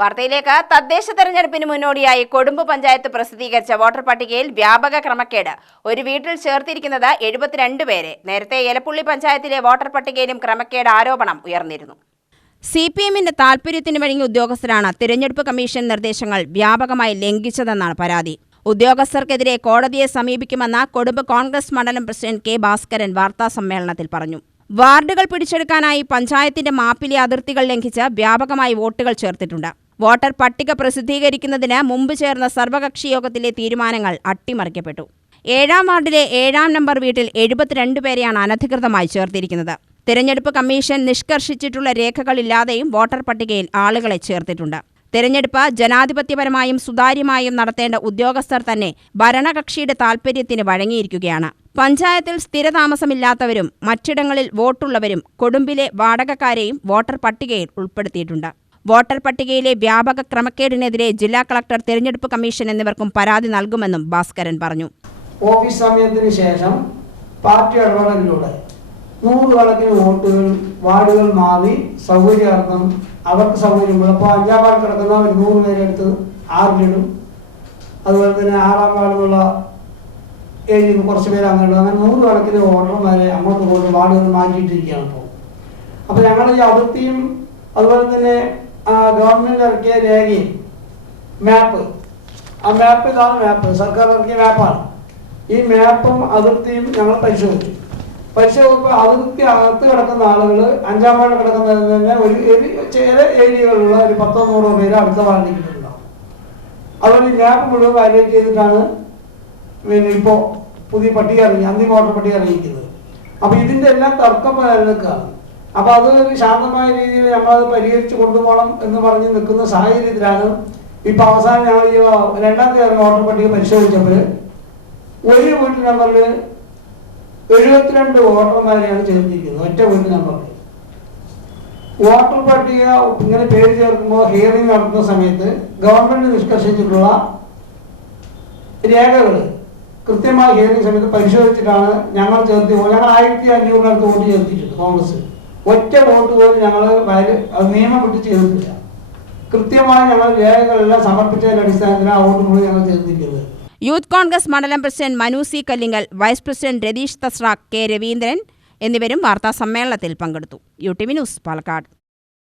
വാർത്തയിലേക്ക് തദ്ദേശ തെരഞ്ഞെടുപ്പിന് മുന്നോടിയായി കൊടുമ്പ് പഞ്ചായത്ത് പ്രസിദ്ധീകരിച്ച വോട്ടർ പട്ടികയിൽ വ്യാപക ക്രമക്കേട്. ഒരു വീട്ടിൽ ചേർത്തിരിക്കുന്നത് എഴുപത്തിരണ്ട് പേരെ. നേരത്തെ എലപ്പുള്ളി പഞ്ചായത്തിലെ വോട്ടർ പട്ടികയിലും ക്രമക്കേട് ആരോപണം ഉയർന്നിരുന്നു. സി പി എമ്മിന്റെ താൽപര്യത്തിന് വഴങ്ങിയ ഉദ്യോഗസ്ഥരാണ് തിരഞ്ഞെടുപ്പ് കമ്മീഷൻ നിർദ്ദേശങ്ങൾ വ്യാപകമായി ലംഘിച്ചതെന്നാണ് പരാതി. ഉദ്യോഗസ്ഥർക്കെതിരെ കോടതിയെ സമീപിക്കുമെന്ന കൊടുമ്പ് കോൺഗ്രസ് മണ്ഡലം പ്രസിഡന്റ് കെ ഭാസ്കരൻ വാർത്താസമ്മേളനത്തിൽ പറഞ്ഞു. വാർഡുകൾ പിടിച്ചെടുക്കാനായി പഞ്ചായത്തിന്റെ മാപ്പിലെ അതിർത്തികൾ ലംഘിച്ച് വ്യാപകമായി വോട്ടുകൾ ചേർത്തിട്ടുണ്ട്. വോട്ടർ പട്ടിക പ്രസിദ്ധീകരിക്കുന്നതിന് മുമ്പ് ചേർന്ന സർവകക്ഷി യോഗത്തിലെ തീരുമാനങ്ങൾ അട്ടിമറിക്കപ്പെട്ടു. ഏഴാം വാർഡിലെ ഏഴാം നമ്പർ വീട്ടിൽ എഴുപത്തിരണ്ട് പേരെയാണ് അനധികൃതമായി ചേർത്തിരിക്കുന്നത്. തിരഞ്ഞെടുപ്പ് കമ്മീഷൻ നിഷ്കർഷിച്ചിട്ടുള്ള രേഖകളില്ലാതെയും വോട്ടർ പട്ടികയിൽ ആളുകളെ ചേർത്തിട്ടുണ്ട്. തിരഞ്ഞെടുപ്പ് ജനാധിപത്യപരമായും സുതാര്യമായും നടത്തേണ്ട ഉദ്യോഗസ്ഥർ തന്നെ ഭരണകക്ഷിയുടെ താൽപര്യത്തിന് വഴങ്ങിയിരിക്കുകയാണ്. പഞ്ചായത്തിൽ സ്ഥിരതാമസമില്ലാത്തവരും മറ്റിടങ്ങളിൽ വോട്ടുള്ളവരും കൊടുമ്പിലെ വാടകക്കാരെയും വോട്ടർ പട്ടികയിൽ ഉൾപ്പെടുത്തിയിട്ടുണ്ട്. വോട്ടർ പട്ടികയിലെ വ്യാപക ക്രമക്കേടിനെതിരെ ജില്ലാ കളക്ടർ തിരഞ്ഞെടുപ്പ് കമ്മീഷൻ എന്നിവർക്കും പരാതി നൽകുമെന്നും ഭാസ്കരൻ പറഞ്ഞു. ഓഫീസ് സമയത്തിന് ശേഷം പാർട്ടി ഇടപെടലിലൂടെ നൂറുകണക്കിന് വോട്ടുകൾ വാർഡുകൾ മാറി സൗകര്യാർത്ഥം അവർക്ക് സൗകര്യമുള്ള അപ്പോൾ അഞ്ചാം വാർഡ് കിടക്കുന്ന ഒരു നൂറ് പേരെ എടുത്ത് ആറിലിടും. അതുപോലെ തന്നെ ആറാം വാർഡിലുള്ള ഏഴിൽ നിന്ന് കുറച്ച് പേര് അങ്ങോട്ട് അങ്ങനെ നൂറുകണക്കിന് വോട്ടർമാരെ അങ്ങോട്ട് ഇങ്ങോട്ട് വാർഡുകൾ മാറ്റിയിട്ടിരിക്കുകയാണ് ഇപ്പോൾ. അപ്പോൾ ഞങ്ങളുടെ ഈ അതിർത്തിയും അതുപോലെ തന്നെ ഗവൺമെന്റ് ഇറക്കിയ രേഖയും മാപ്പ് ആ മാപ്പ് ഇതാണ് മാപ്പ് സർക്കാർ ഇറക്കിയ മാപ്പാണ് ഈ മാപ്പും അതിർത്തിയും ഞങ്ങൾ പരിശോധിച്ചു. പരിശോധിച്ചപ്പോൾ അതിർത്തി അകത്ത് കിടക്കുന്ന ആളുകൾ അഞ്ചാം വാർഡ് കിടക്കുന്നതിൽ തന്നെ ഒരു ചില ഏരിയകളിലുള്ള ഒരു പത്തോ നൂറോ പേര് അടുത്ത കിട്ടുന്നുണ്ടാവും അതുപോലെ ഈ മാപ്പ് മുഴുവൻ വയലേറ്റ് ചെയ്തിട്ടാണ് പിന്നെ ഇപ്പോൾ പുതിയ പട്ടിക ഇറങ്ങി അന്തിമ വോട്ടർ പട്ടിക ഇറങ്ങിയിരിക്കുന്നത്. അപ്പോൾ ഇതിന്റെ എല്ലാം തർക്കം നിലനിൽക്കുകയാണ്. അപ്പോൾ ഒരു ശാന്തമായ രീതിയിൽ നമ്മളത് പരിഹരിച്ച് കൊണ്ടുപോകണം എന്ന് പറഞ്ഞ് നിൽക്കുന്ന സാഹചര്യത്തിലാണ് ഇപ്പൊ അവസാനം ഞങ്ങൾ ഈ രണ്ടാം തീയതി വോട്ടർ പട്ടിക പരിശോധിച്ചപ്പോൾ ഒരു വീട്ടിൽ നമ്പറിൽ എഴുപത്തിരണ്ട് വോട്ടർമാരെയാണ് ചേർത്തിരിക്കുന്നത് ഒറ്റ വീട്ടിൽ നമ്പറിൽ വോട്ടർ പട്ടിക ഇങ്ങനെ പേര് ചേർക്കുമ്പോൾ ഹിയറിംഗ് നടത്തുന്ന സമയത്ത് ഗവൺമെന്റ് നിഷ്കർഷിച്ചിട്ടുള്ള രേഖകൾ കൃത്യമായി ഹിയറിംഗ് സമയത്ത് പരിശോധിച്ചിട്ടാണ് ഞങ്ങൾ ചേർത്തി ഞങ്ങൾ ആയിരത്തി അഞ്ഞൂറിനടുത്ത് വോട്ട് ചേർത്തിട്ടുണ്ട് കോൺഗ്രസ്. ഒറ്റ വോട്ട് പോലും ഞങ്ങൾ അത് നിയമം വിട്ട് ചെയ്തിട്ടില്ല. കൃത്യമായി ഞങ്ങൾ രേഖകളെല്ലാം സമർപ്പിച്ചതിന്റെ അടിസ്ഥാനത്തിൽ ആ വോട്ട് മുഴുവൻ ഞങ്ങൾ ചെയ്തിരിക്കുന്നത്. യൂത്ത് കോൺഗ്രസ് മണ്ഡലം president Manu C Kallingal vice president Ratheesh Thasra K Raveendran എന്നിവരും വാർത്താ സമ്മേളനത്തിൽ പങ്കെടുത്തു. U T V news Palakkad.